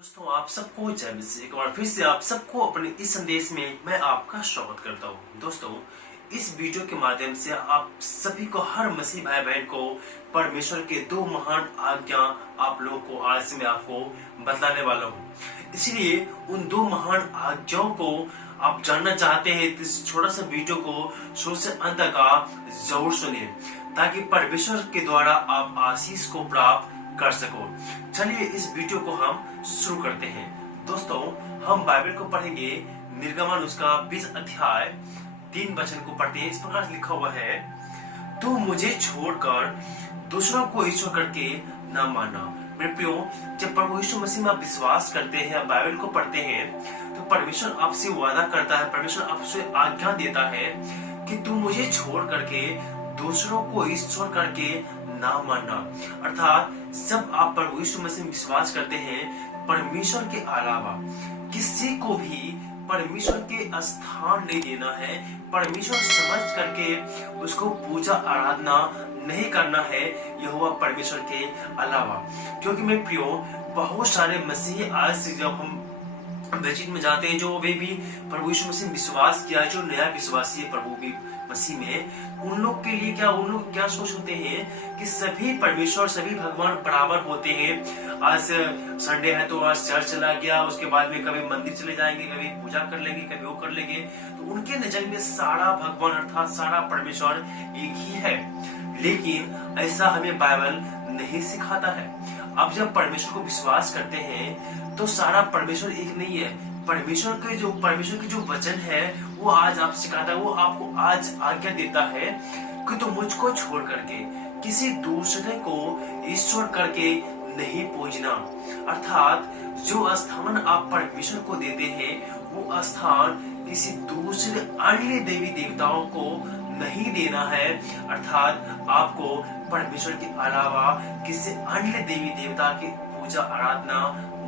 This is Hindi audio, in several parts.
दोस्तों, आप सबको जय मसीह। एक बार फिर से आप सबको अपने इस संदेश में मैं आपका स्वागत करता हूँ। दोस्तों, इस वीडियो के माध्यम से आप सभी को, हर मसीह भाई बहन को परमेश्वर के दो महान आज्ञा आप लोगों को आज मैं आपको बतलाने वाला हूँ। इसलिए उन दो महान आज्ञाओं को आप जानना चाहते हैं तो इस छोटा सा वीडियो को शुरू से अंत तक आप जरूर सुनिए, ताकि परमेश्वर के द्वारा आप आशीष को प्राप्त कर सको। चलिए इस वीडियो को हम शुरू करते हैं। दोस्तों, हम बाइबल को पढ़ेंगे। निर्गमन उसका 20 अध्याय 3 वचन को पढ़ते हैं। इस प्रकार से लिखा हुआ है, तू मुझे छोड़कर दूसरों को ईश्वर करके न मानना। मेरे प्रियो, जब प्रभु यीशु मसीह में आप विश्वास करते हैं, बाइबल को पढ़ते हैं, तो परमेश्वर आपसे वादा करता है, परमेश्वर आपसे आज्ञा देता है कि तू मुझे छोड़ करके दूसरों को ईश्वर करके ना मानना। अर्थात जब आप प्रभु यीशु मसीह में विश्वास करते हैं, परमेश्वर के अलावा किसी को भी परमेश्वर के स्थान नहीं देना है, परमेश्वर समझ करके उसको पूजा आराधना नहीं करना है यहोवा परमेश्वर के अलावा। क्योंकि मैं प्रियो, बहुत सारे मसीही आज से जब हम मस्जिद में जाते हैं, जो वे भी प्रभु यीशु मसीह में विश्वास किया, जो नया विश्वासी है प्रभु भी मसीह में, उन लोग के लिए उन लोग क्या सोच होते हैं कि सभी परमेश्वर, सभी भगवान बराबर होते हैं। आज संडे है तो आज चर्च चला गया, उसके बाद में कभी मंदिर चले जाएंगे, कभी पूजा कर लेंगे, कभी वो कर लेंगे। तो उनके नजर में सारा भगवान अर्थात सारा परमेश्वर एक ही है। लेकिन ऐसा हमें बाइबल नहीं सिखाता है। अब जब परमेश्वर को विश्वास करते हैं तो सारा परमेश्वर एक नहीं है। परमेश्वर के जो वचन है वो आज आप सिखाता है, वो आपको आज आज्ञा देता है कि तुम मुझको छोड़ करके किसी दूसरे को ईश्वर करके नहीं पूजना। अर्थात जो स्थान आप परमेश्वर को देते हैं, वो स्थान किसी दूसरे अन्य देवी देवताओं को नहीं देना है। अर्थात आपको परमेश्वर के अलावा किसी अन्य देवी देवता की पूजा आराधना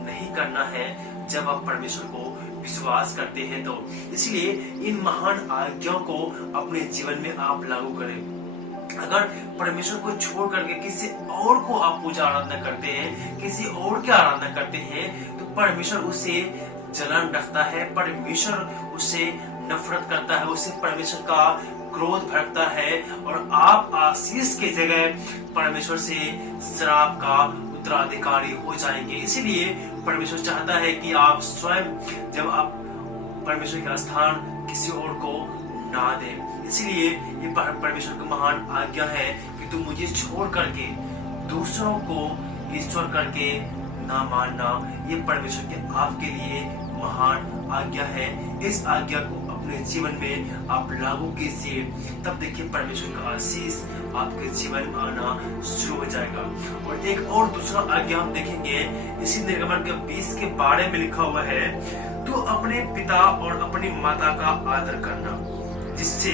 नहीं करना है जब आप परमेश्वर को विश्वास करते हैं। तो इसलिए इन महान आज्ञाओं को अपने जीवन में आप लागू करें। अगर परमेश्वर को छोड़ करके किसी और को आप पूजा आराधना करते हैं, किसी और की आराधना करते हैं, तो परमेश्वर उससे जलन रखता है, परमेश्वर उससे नफरत करता है, उससे परमेश्वर का क्रोध भड़कता है और आप आशीष के जगह परमेश्वर से श्राप का उत्तराधिकारी हो जाएंगे। इसीलिए परमेश्वर चाहता है कि आप स्वयं, जब आप परमेश्वर का स्थान किसी और को ना दें। इसलिए ये परमेश्वर का महान आज्ञा है कि तुम मुझे छोड़ करके दूसरों को ईश्वर करके ना मानना। ये परमेश्वर के आपके लिए महान आज्ञा है। इस आज्ञा को अपने जीवन में आप लागू कीजिए, तब देखिए परमेश्वर का आशीष आपके जीवन में आना शुरू हो जाएगा। और एक और दूसरा आज्ञा हम देखेंगे, इसी निर्गमन के 20 के बारे में लिखा हुआ है, तू अपने पिता और अपनी माता का आदर करना, जिससे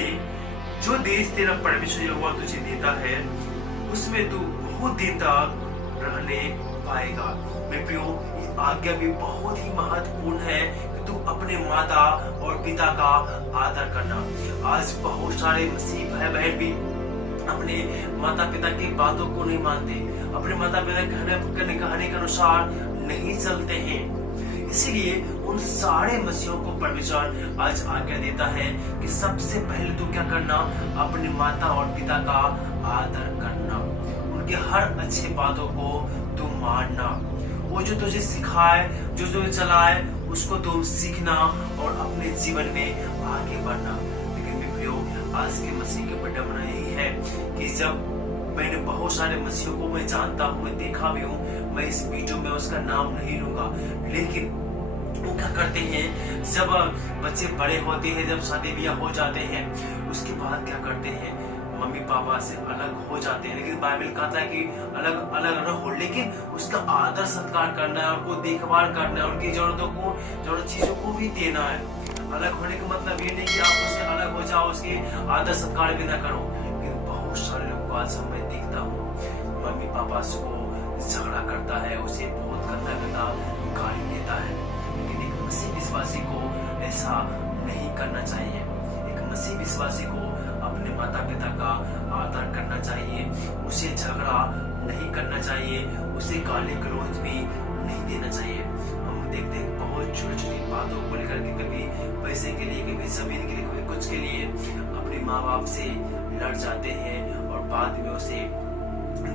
जो देश तेरा परमेश्वर यहोवा तुझे देता है उसमें तू बहुत दिन तक रहने पाएगा। मेरे प्रियो, ये आज्ञा भी बहुत ही महत्वपूर्ण है कि तू अपने माता और पिता का आदर करना। आज बहुत सारे मसीह भाई बहन भी अपने माता पिता की बातों को नहीं मानते, अपने माता पिता के कहने के अनुसार नहीं चलते हैं। इसीलिए उन सारे मसीहों को परमेश्वर आज आज्ञा देता है कि सबसे पहले तू क्या करना, अपनी माता और पिता का आदर करना, उनके हर अच्छे बातों को तू मानना, वो जो तुझे सिखाए, जो तुझे चलाए, उसको तुम सीखना और अपने जीवन में आगे बढ़ना। लेकिन मित्रों, आज के मसीह की विडंबना यही है कि जब मैंने बहुत सारे मसीहों को मैं जानता हूँ, मैं देखा भी हूँ, मैं इस वीडियो में उसका नाम नहीं लूंगा, लेकिन वो क्या करते हैं, जब बच्चे बड़े होते हैं, जब शादी ब्याह हो जाते हैं, उसके बाद क्या करते हैं, मम्मी पापा से अलग हो जाते हैं। लेकिन बाइबल कहता है कि अलग अलग न हो, लेकिन उसका आदर सत्कार करना है, उनको देखभाल करना है, उनकी जरूरत चीजों को भी देना है। अलग होने का मतलब ये नहीं कि आप उससे अलग हो जाओ, उसके आदर सत्कार भी ना करो। लेकिन बहुत सारे लोग आज मैं देखता हूँ, मम्मी पापा से को झगड़ा करता है, उसे बहुत गंदा गाली देता है। लेकिन एक मसीह विश्वासी को ऐसा नहीं करना चाहिए। एक मसीह विश्वासी को अपने माता पिता का आदर करना चाहिए, उसे झगड़ा नहीं करना चाहिए, उसे गाली गलौज भी नहीं देना चाहिए। हम बातों को लेकर के, कभी पैसे के लिए, कभी जमीन के लिए, कभी कुछ के लिए अपने माँ बाप से लड़ जाते हैं और बाद में उसे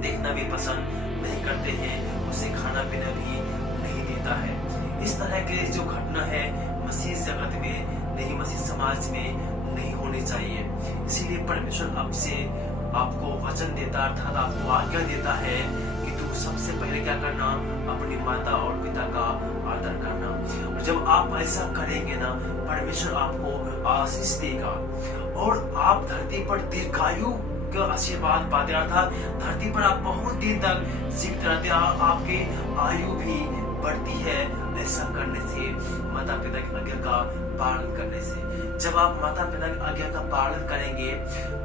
देखना भी पसंद नहीं करते हैं, उसे खाना पीना भी नहीं देता है। इस तरह के जो घटना है मसीह जगत में नहीं, मसीह समाज में नहीं होनी चाहिए। इसीलिए परमेश्वर आपसे आपको वचन देता, अर्थात आपको आज्ञा देता है कि तू सबसे पहले क्या करना, अपनी माता और पिता का आदर करना। और जब आप ऐसा करेंगे ना, परमेश्वर आपको आशीष देगा और आप धरती पर दीर्घायु का आशीर्वाद पाते, अर्थात धरती पर आप बहुत दिन तक जीवित रहते, आपकी आयु भी बढ़ती है। ऐसा करने से, माता पिता की आज्ञा का पालन करने से, जब आप माता पिता की आज्ञा का पालन करेंगे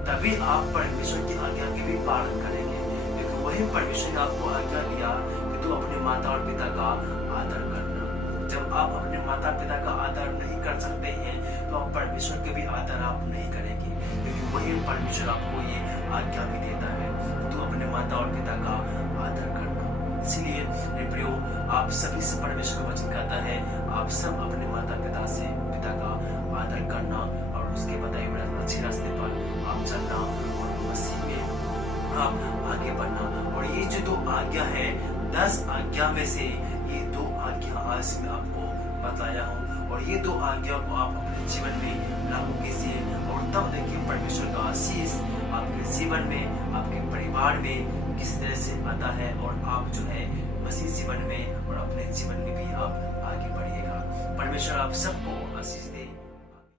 तभी आप परमेश्वर की आज्ञा के भी पालन करेंगे, क्योंकि वही परमेश्वर ने आपको आज्ञा दिया कि तू अपने माता और पिता का आदर करना। जब आप अपने माता पिता का आदर नहीं कर सकते हैं तो आप परमेश्वर के भी आदर आप नहीं करेंगे, क्योंकि वही परमेश्वर आपको ये आज्ञा भी देता है, तू अपने माता और पिता का आदर करना। इसलिए प्रियो, आप सभी से परमेश्वर का वचन कहता है, आप सब अपने माता पिता का आदर करना और उसके बताए हुए अच्छे रास्ते पर आप चलना और मसीह में आप आगे बढ़ना। और ये जो 2 आज्ञा है, 10 आज्ञा में से ये 2 आज्ञा आज मैं आपको बताया हूँ, और ये 2 आज्ञा को आप अपने जीवन में लागू कीजिए और तब देखिए परमेश्वर का आशीष आपके जीवन में, आपके परिवार में किस तरह से आता है, और आप जो है मसीह जीवन में और अपने जीवन में भी आप आगे बढ़िएगा। परमेश्वर आप सबको आशीष दे।